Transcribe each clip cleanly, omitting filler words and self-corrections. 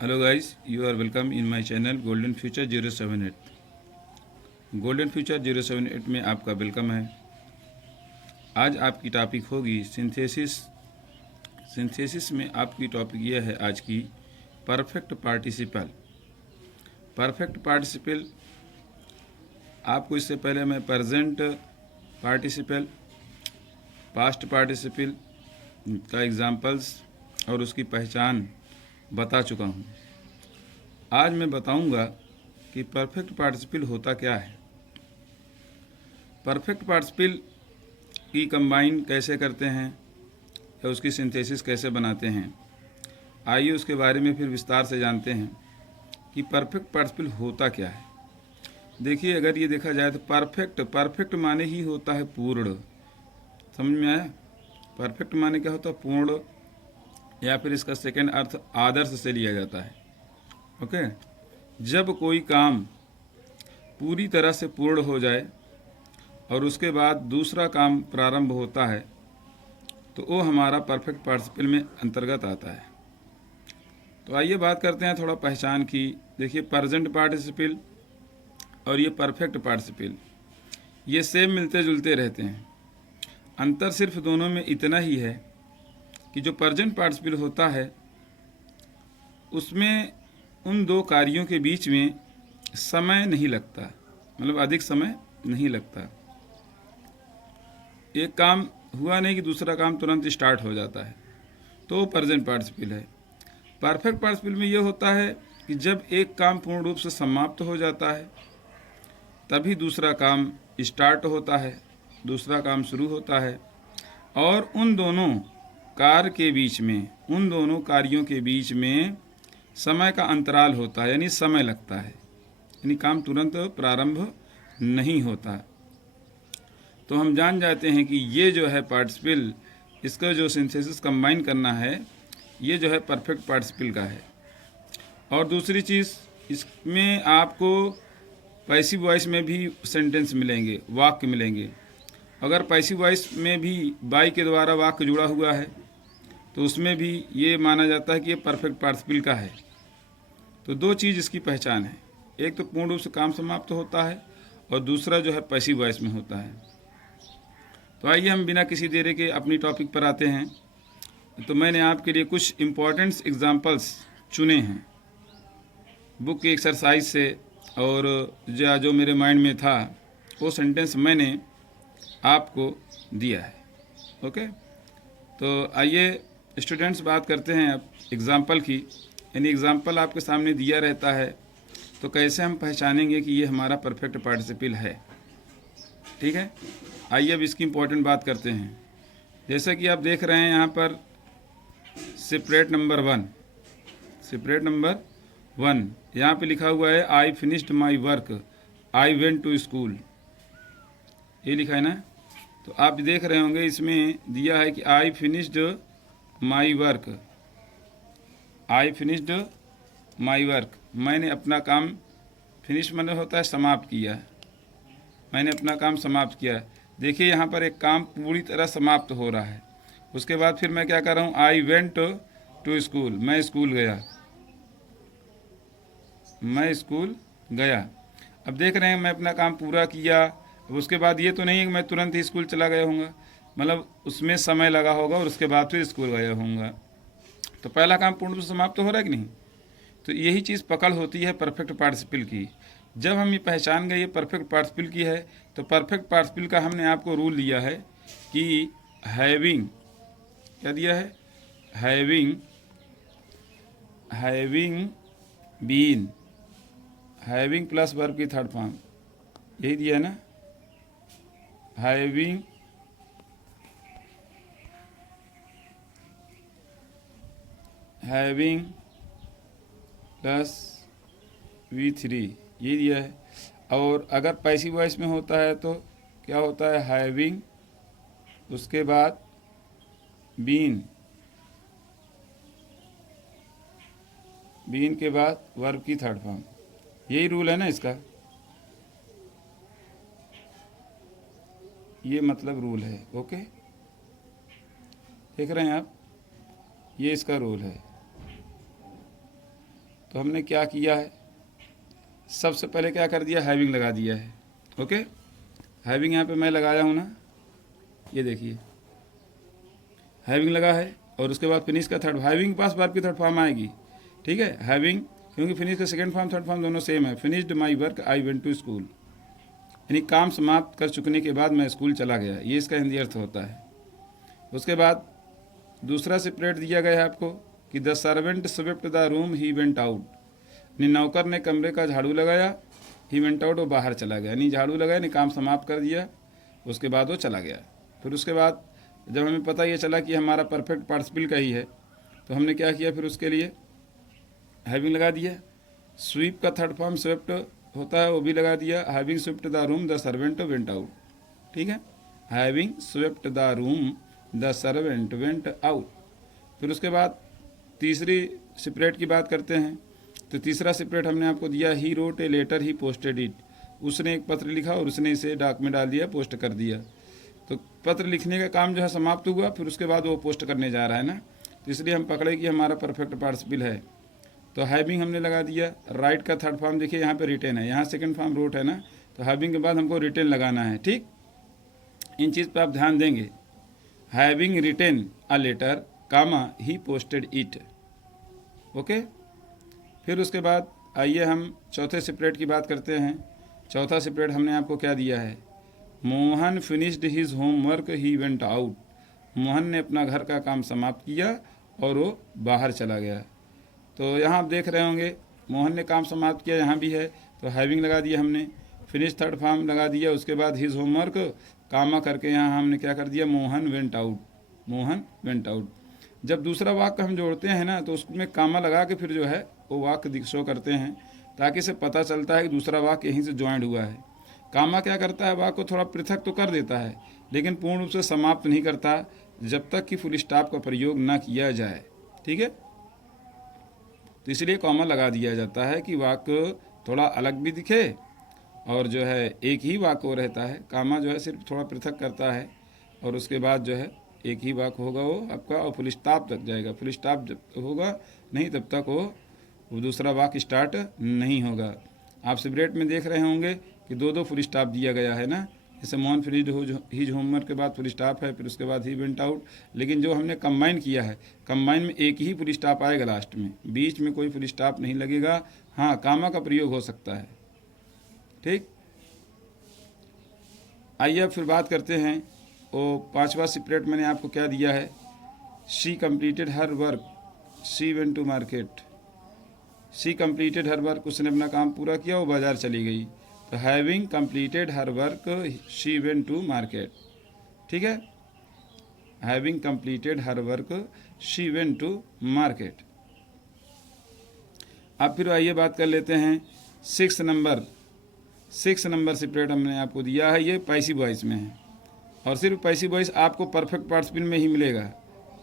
Hello guys, you are welcome in my channel Golden Future 078। Golden future 078 में आपका welcome है। आज आपकी टॉपिक होगी सिंथेसिस। सिंथेसिस में आपकी टॉपिक यह है आज की परफेक्ट पार्टिसिपल। परफेक्ट पार्टिसिपल आपको इससे पहले मैं प्रेजेंट पार्टिसिपल, पास्ट पार्टिसिपल का एग्जांपल्स और उसकी पहचान बता चुका हूँ। आज मैं बताऊंगा कि परफेक्ट पार्टिसिपल होता क्या है, परफेक्ट पार्टिसिपल की कंबाइन कैसे करते हैं या उसकी सिंथेसिस कैसे बनाते हैं। आइए उसके बारे में फिर विस्तार से जानते हैं कि परफेक्ट पार्टिसिपल होता क्या है। देखिए, अगर ये देखा जाए तो परफेक्ट माने ही होता है पूर्ण। समझ में आया? परफेक्ट माने क्या होता है? पूर्ण, या फिर इसका सेकेंड अर्थ आदर्श से लिया जाता है। ओके, जब कोई काम पूरी तरह से पूर्ण हो जाए और उसके बाद दूसरा काम प्रारंभ होता है तो वो हमारा परफेक्ट पार्टिसिपल में अंतर्गत आता है। तो आइए बात करते हैं थोड़ा पहचान की। देखिए, प्रेजेंट पार्टिसिपल और ये परफेक्ट पार्टिसिपल ये सेम मिलते जुलते रहते हैं। अंतर सिर्फ दोनों में इतना ही है कि जो प्रेजेंट पार्टिसिपल होता है उसमें उन दो कार्यों के बीच में समय नहीं लगता, मतलब अधिक समय नहीं लगता। एक काम हुआ नहीं कि दूसरा काम तुरंत स्टार्ट हो जाता है, तो वो प्रेजेंट पार्टिसिपल है। परफेक्ट पार्टिसिपल में ये होता है कि जब एक काम पूर्ण रूप से समाप्त हो जाता है तभी दूसरा काम स्टार्ट होता है, दूसरा काम शुरू होता है, और उन दोनों कार्य के बीच में, उन दोनों कार्यों के बीच में समय का अंतराल होता है, यानी समय लगता है, यानी काम तुरंत प्रारंभ नहीं होता। तो हम जान जाते हैं कि ये जो है पार्टिसिपल, इसका जो सिंथेसिस कंबाइन करना है, ये जो है परफेक्ट पार्टिसिपल का है। और दूसरी चीज़, इसमें आपको पैसिव वॉइस में भी सेंटेंस मिलेंगे, वाक्य मिलेंगे। अगर पैसिव वॉइस में भी बाई के द्वारा वाक्य जुड़ा हुआ है तो उसमें भी ये माना जाता है कि ये परफेक्ट पार्टिसिपल का है। तो दो चीज़ इसकी पहचान है, एक तो पूर्ण रूप से काम समाप्त होता है और दूसरा जो है पैसिव वॉइस में होता है। तो आइए हम बिना किसी देरी के अपनी टॉपिक पर आते हैं। तो मैंने आपके लिए कुछ इम्पोर्टेंट्स एग्जांपल्स चुने हैं बुक की एक्सरसाइज से, और जो मेरे माइंड में था वो सेंटेंस मैंने आपको दिया है। ओके, तो आइए स्टूडेंट्स बात करते हैं अब एग्ज़ाम्पल की। यानी एग्ज़ाम्पल आपके सामने दिया रहता है तो कैसे हम पहचानेंगे कि ये हमारा परफेक्ट पार्टिसिपल है। ठीक है, आइए अब इसकी इम्पोर्टेंट बात करते हैं। जैसा कि आप देख रहे हैं यहाँ पर सेपरेट नंबर 1, सेपरेट नंबर 1 यहाँ पे लिखा हुआ है I finished my work, I went to school, ये लिखा है ना। तो आप देख रहे होंगे इसमें दिया है कि आई finished my work, I finished my work, मैंने अपना काम, फिनिश मैंने होता है समाप्त किया, मैंने अपना काम समाप्त किया। देखिए यहाँ पर एक काम पूरी तरह समाप्त हो रहा है, उसके बाद फिर मैं क्या कर रहा हूँ, आई वेंट टू स्कूल, मैं स्कूल गया, मैं स्कूल गया। अब देख रहे हैं मैं अपना काम पूरा किया, अब उसके बाद ये तो नहीं है कि मैं तुरंत ही स्कूल चला गया हूँगा, मतलब उसमें समय लगा होगा और उसके बाद फिर स्कूल गया हूँगा। तो पहला काम पूर्ण रूप से समाप्त हो रहा है कि नहीं। तो यही चीज़ पकड़ होती है परफेक्ट पार्टिसिपल की। जब हम ये पहचान गए ये परफेक्ट पार्टिसिपल की है, तो परफेक्ट पार्टिसिपल का हमने आपको रूल दिया है कि हैविंग, क्या दिया है, having, having been, having plus verb की थर्ड फॉर्म, यही दिया है ना, हैविंग हैविंग प्लस V3, ये दिया है। और अगर पैसिव वॉइस में होता है तो क्या होता है, हैविंग, उसके बाद बीन, बीन के बाद वर्ब की थर्ड फॉर्म, यही रूल है ना इसका, ये मतलब रूल है। ओके, देख रहे हैं आप, ये इसका रूल है। तो हमने क्या किया है, सबसे पहले क्या कर दिया, हैविंग लगा दिया है। ओके, हैविंग यहाँ पे मैं लगाया हूँ ना, ये देखिए हैविंग लगा है। और उसके बाद फिनिश का थर्ड, हैविंग पास वर्ब की थर्ड फॉर्म आएगी, ठीक है, हैविंग, क्योंकि फिनिश का सेकंड फॉर्म थर्ड फॉर्म दोनों सेम है। Finished my work I went to school, यानी काम समाप्त कर चुकने के बाद मैं स्कूल चला गया, ये इसका हिंदी अर्थ होता है। उसके बाद दूसरा सेपरेट दिया गया है आपको कि the servant swept the room he went out, यानी नौकर ने कमरे का झाड़ू लगाया, ही वेंट आउट वो बाहर चला गया, यानी झाड़ू लगाया, यानी काम समाप्त कर दिया, उसके बाद वो चला गया। फिर उसके बाद जब हमें पता ये चला कि हमारा परफेक्ट पार्टिसिपल का ही है, तो हमने क्या किया, फिर उसके लिए हैविंग लगा दिया। स्वीप का थर्ड फॉर्म स्वेप्ट होता है, वो भी लगा दिया। Having swept the room the servant went out, ठीक है, having swept the room the servant went out. फिर उसके बाद तीसरी सेपरेट की बात करते हैं। तो तीसरा सेपरेट हमने आपको दिया, he wrote a letter he posted it, उसने एक पत्र लिखा और उसने इसे डाक में डाल दिया, पोस्ट कर दिया। तो पत्र लिखने का काम जो है समाप्त हुआ, फिर उसके बाद वो पोस्ट करने जा रहा है ना, तो इसलिए हम पकड़े कि हमारा परफेक्ट पार्टिसिपल है। तो हैविंग हमने लगा दिया। राइट का थर्ड फॉर्म देखिए यहाँ पे रिटेन है, यहाँ सेकंड फॉर्म रोट है ना, तो हैविंग के बाद हमको रिटेन लगाना है, ठीक। इन चीज़ पर आप ध्यान देंगे, having written a letter comma he posted it. Okay, फिर उसके बाद आइए हम चौथे सेपरेट की बात करते हैं। चौथा सेपरेट हमने आपको क्या दिया है, Mohan finished his homework he went out, Mohan ने अपना घर का काम समाप्त किया और वो बाहर चला गया। तो यहाँ आप देख रहे होंगे मोहन ने काम समाप्त किया, यहाँ भी है, तो हैविंग लगा दिया हमने, फिनिश थर्ड फॉर्म लगा दिया, उसके बाद हिज होमवर्क कामा करके यहाँ हमने क्या कर दिया, Mohan went out, Mohan went out. जब दूसरा वाक्य हम जोड़ते हैं ना, तो उसमें कामा लगा के फिर जो है वो वाक्य शो करते हैं, ताकि इसे पता चलता है कि दूसरा वाक्य यहीं से ज्वाइंट हुआ है। कामा क्या करता है, वाक्य को थोड़ा पृथक तो कर देता है, लेकिन पूर्ण रूप से समाप्त नहीं करता जब तक कि फुल स्टॉप का प्रयोग ना किया जाए, ठीक है। तो इसलिए कॉमा लगा दिया जाता है कि वाक्य थोड़ा अलग भी दिखे और जो है एक ही वाक्य हो रहता है। कामा जो है सिर्फ थोड़ा पृथक करता है और उसके बाद जो है एक ही वाक्य होगा वो आपका, और फुल स्टॉप तक जाएगा। फुल स्टॉप जब तक होगा नहीं तब तक वो दूसरा वाक्य स्टार्ट नहीं होगा। आप सेपरेट में देख रहे होंगे कि दो दो फुल स्टॉप दिया गया है ना, जैसे मोहन फिनिश्ड हिज होमवर्क के बाद फुल स्टॉप है, फिर उसके बाद ही वेंट आउट। लेकिन जो हमने कंबाइन किया है, कंबाइन में एक ही फुल स्टॉप आएगा लास्ट में, बीच में कोई फुल स्टॉप नहीं लगेगा। हाँ, कामा का प्रयोग हो सकता है, ठीक। आइए अब फिर बात करते हैं, वो पांचवा सेपरेट मैंने आपको क्या दिया है, she completed her work she went to market. She completed her work, उसने अपना काम पूरा किया, वो बाजार चली गई। तो having completed her work she went to market, ठीक है, having completed her work she went to market. अब फिर आइए बात कर लेते हैं सिक्स नंबर सेपरेट हमने आपको दिया है, ये पैसिव वॉइस में है और सिर्फ पैसिव वॉइस आपको परफेक्ट पार्टिसिपल में ही मिलेगा,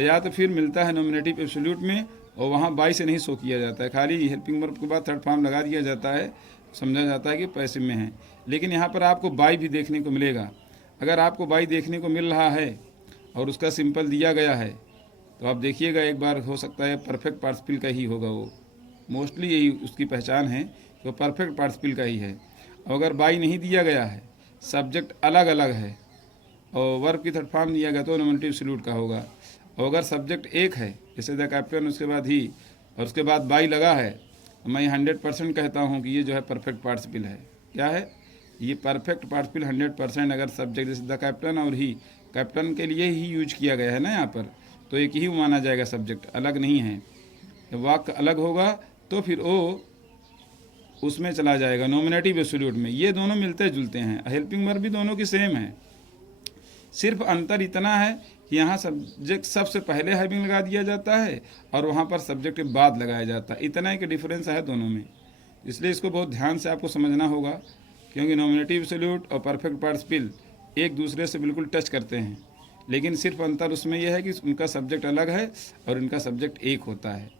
या तो फिर मिलता है नॉमिनेटिव एब्सोल्यूट में, और वहाँ बाई से नहीं शो किया जाता है, खाली हेल्पिंग वर्ब के बाद थर्ड फॉर्म लगा दिया जाता है, समझा जाता है कि पैसिव में है। लेकिन यहाँ पर आपको बाई भी देखने को मिलेगा। अगर आपको बाई देखने को मिल रहा है और उसका सिंपल दिया गया है, तो आप देखिएगा एक बार, हो सकता है परफेक्ट पार्टिसिपल का ही होगा वो, मोस्टली यही उसकी पहचान है कि वो परफेक्ट पार्टिसिपल का ही है। और अगर बाई नहीं दिया गया है, सब्जेक्ट अलग अलग है और वर्ब की थर्ड फॉर्म दिया गया, तो नॉमिनेटिव एब्सोल्यूट का होगा। और अगर सब्जेक्ट एक है, जैसे द कैप्टन, उसके बाद ही और उसके बाद बाई लगा है, तो मैं 100% कहता हूँ कि ये जो है परफेक्ट पार्टिसिपल है। क्या है ये परफेक्ट पार्टिसिपल 100%। अगर सब्जेक्ट जैसे द कैप्टन और ही, कैप्टन के लिए ही यूज किया गया है ना यहाँ पर, तो एक ही माना जाएगा, सब्जेक्ट अलग नहीं है। जब वाक्य अलग होगा तो फिर वो उसमें चला जाएगा नॉमिनेटिव एब्सोल्यूट में। ये दोनों मिलते जुलते हैं, हेल्पिंग वर्ब भी दोनों की सेम है, सिर्फ अंतर इतना है कि यहाँ सब्जेक्ट सबसे पहले हैविंग लगा दिया जाता है और वहाँ पर सब्जेक्ट के बाद लगाया जाता है। इतना ही का डिफरेंस है दोनों में, इसलिए इसको बहुत ध्यान से आपको समझना होगा, क्योंकि नॉमिनेटिव एब्सोल्यूट और परफेक्ट पार्टिसिपल एक दूसरे से बिल्कुल टच करते हैं, लेकिन सिर्फ अंतर उसमें यह है कि उनका सब्जेक्ट अलग है और इनका सब्जेक्ट एक होता है।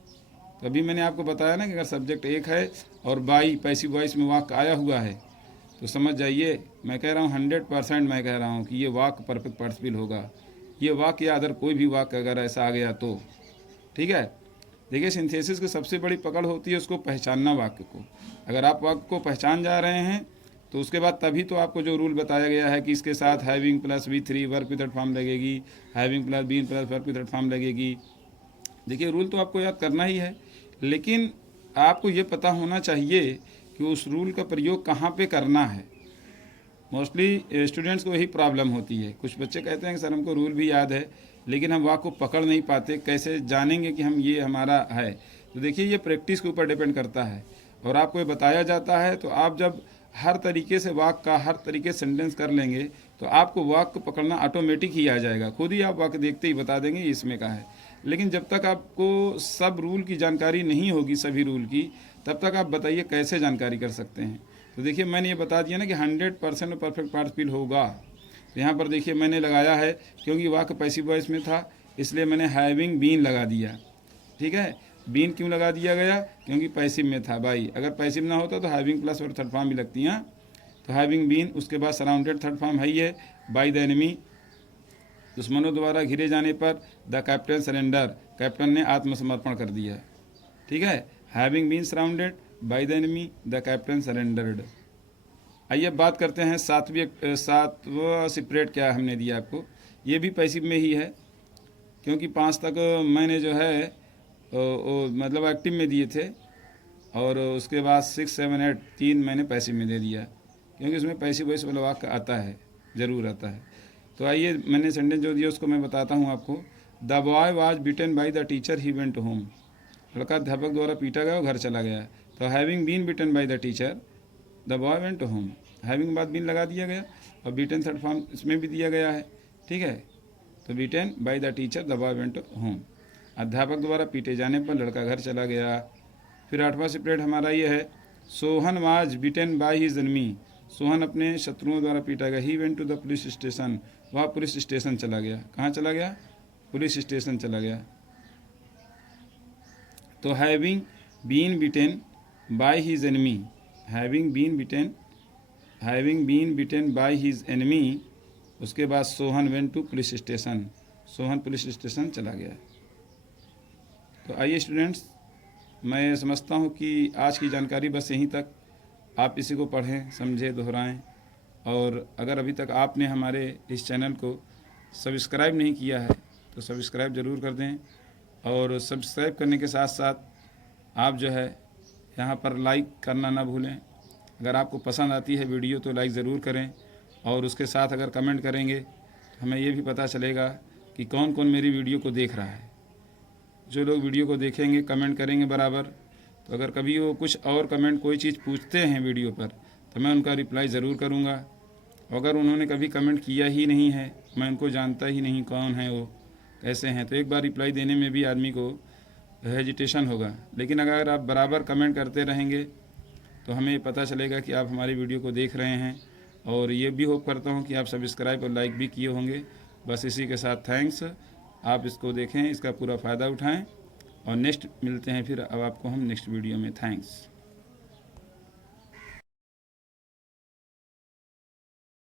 तो अभी मैंने आपको बताया ना कि अगर सब्जेक्ट एक है और बाई पैसिव वॉइस में वाक्य आया हुआ है, तो समझ जाइए, मैं कह रहा हूँ 100% मैं कह रहा हूँ कि ये वाक्य परफेक्ट पार्टिसिपल होगा। ये वाक्य या अदर कोई भी वाक्य अगर ऐसा आ गया तो, ठीक है। देखिए सिंथेसिस की सबसे बड़ी पकड़ होती है उसको पहचानना वाक्य को। अगर आप वाक्य को पहचान जा रहे हैं तो उसके बाद तभी तो आपको जो रूल बताया गया है कि इसके साथ having plus V3 verb with form लगेगी, having plus been plus verb with form लगेगी। देखिए रूल तो आपको याद करना ही है, लेकिन आपको ये पता होना चाहिए कि उस रूल का प्रयोग कहाँ पे करना है। मोस्टली स्टूडेंट्स को यही प्रॉब्लम होती है। कुछ बच्चे कहते हैं कि सर हमको रूल भी याद है लेकिन हम वाक्य को पकड़ नहीं पाते, कैसे जानेंगे कि हम ये हमारा है। तो देखिए ये प्रैक्टिस के ऊपर डिपेंड करता है, और आपको ये बताया जाता है तो आप जब हर तरीके से वाक्य का हर तरीके से सेंटेंस कर लेंगे तो आपको वाक्य पकड़ना ऑटोमेटिक ही आ जाएगा, खुद ही आप वाक्य देखते ही बता देंगे ये इसमें का है। लेकिन जब तक आपको सब रूल की जानकारी नहीं होगी, सभी रूल की, तब तक आप बताइए कैसे जानकारी कर सकते हैं। तो देखिए मैंने ये बता दिया ना कि 100% में परफेक्ट पार्टिसिपल होगा। तो यहाँ पर देखिए मैंने लगाया है, क्योंकि वाक्य पैसिव वॉइस में था इसलिए मैंने हैविंग बीन लगा दिया। ठीक है, बीन क्यों लगा दिया गया, क्योंकि पैसिव में था भाई। अगर पैसिव ना होता तो हैविंग प्लस और थर्ड फॉर्म भी लगती हैं। तो हैविंग बीन, उसके बाद सराउंडेड थर्ड फॉर्म है ही है, बाई द एनिमी, दुश्मनों द्वारा घिरे जाने पर, द कैप्टन सरेंडर, कैप्टन ने आत्मसमर्पण कर दिया। ठीक है, having been surrounded by the enemy, the captain surrendered. आइए बात करते हैं सातवां सेपरेट क्या हमने दिया आपको। ये भी पैसिव में ही है, क्योंकि 5 तक मैंने जो है मतलब एक्टिव में दिए थे, और उसके बाद 6, 7, 8 3 मैंने पैसिव में दे दिया, क्योंकि उसमें पैसिव वॉइस वाला वाक्य आता है, ज़रूर आता है। तो आइए मैंने सेंटेंस जो दिया उसको मैं बताता हूँ आपको। The boy was beaten by the teacher he went home, लड़का अध्यापक द्वारा पीटा गया और घर चला गया। तो having been beaten by the teacher, the boy went home, having बाद बीन लगा दिया गया, और बीटन थर्ड फॉर्म इसमें भी दिया गया है। ठीक है, तो beaten by the teacher, the boy went home, अध्यापक द्वारा पीटे जाने पर लड़का घर चला गया। फिर 8वां सेपरेट हमारा ये है, Sohan was beaten by his enemy, Sohan अपने शत्रुओं द्वारा पीटा गया। He went to the police station, वह पुलिस स्टेशन चला गया। कहाँ चला गया, पुलिस स्टेशन चला गया। तो having been beaten by his enemy, having been beaten by his enemy, उसके बाद Sohan went to police station, Sohan police station चला गया। तो आइए स्टूडेंट्स, मैं समझता हूँ कि आज की जानकारी बस यहीं तक। आप इसी को पढ़ें, समझें, दोहराएं, और अगर अभी तक आपने हमारे इस चैनल को सब्सक्राइब नहीं किया है तो सब्सक्राइब ज़रूर कर दें, और सब्सक्राइब करने के साथ साथ आप जो है यहाँ पर लाइक करना ना भूलें। अगर आपको पसंद आती है वीडियो तो लाइक ज़रूर करें, और उसके साथ अगर कमेंट करेंगे तो हमें ये भी पता चलेगा कि कौन कौन मेरी वीडियो को देख रहा है। जो लोग वीडियो को देखेंगे, कमेंट करेंगे बराबर, तो अगर कभी वो कुछ और कमेंट कोई चीज़ पूछते हैं वीडियो पर तो मैं उनका रिप्लाई ज़रूर करूँगा। अगर उन्होंने कभी कमेंट किया ही नहीं है, मैं उनको जानता ही नहीं कौन है वो, कैसे हैं, तो एक बार रिप्लाई देने में भी आदमी को हेजिटेशन होगा। लेकिन अगर आप बराबर कमेंट करते रहेंगे तो हमें पता चलेगा कि आप हमारी वीडियो को देख रहे हैं, और ये भी होप करता हूँ कि आप सब्सक्राइब और लाइक भी किए होंगे। बस इसी के साथ थैंक्स। आप इसको देखें, इसका पूरा फ़ायदा उठाएं, और नेक्स्ट मिलते हैं फिर अब आपको हम नेक्स्ट वीडियो में। थैंक्स।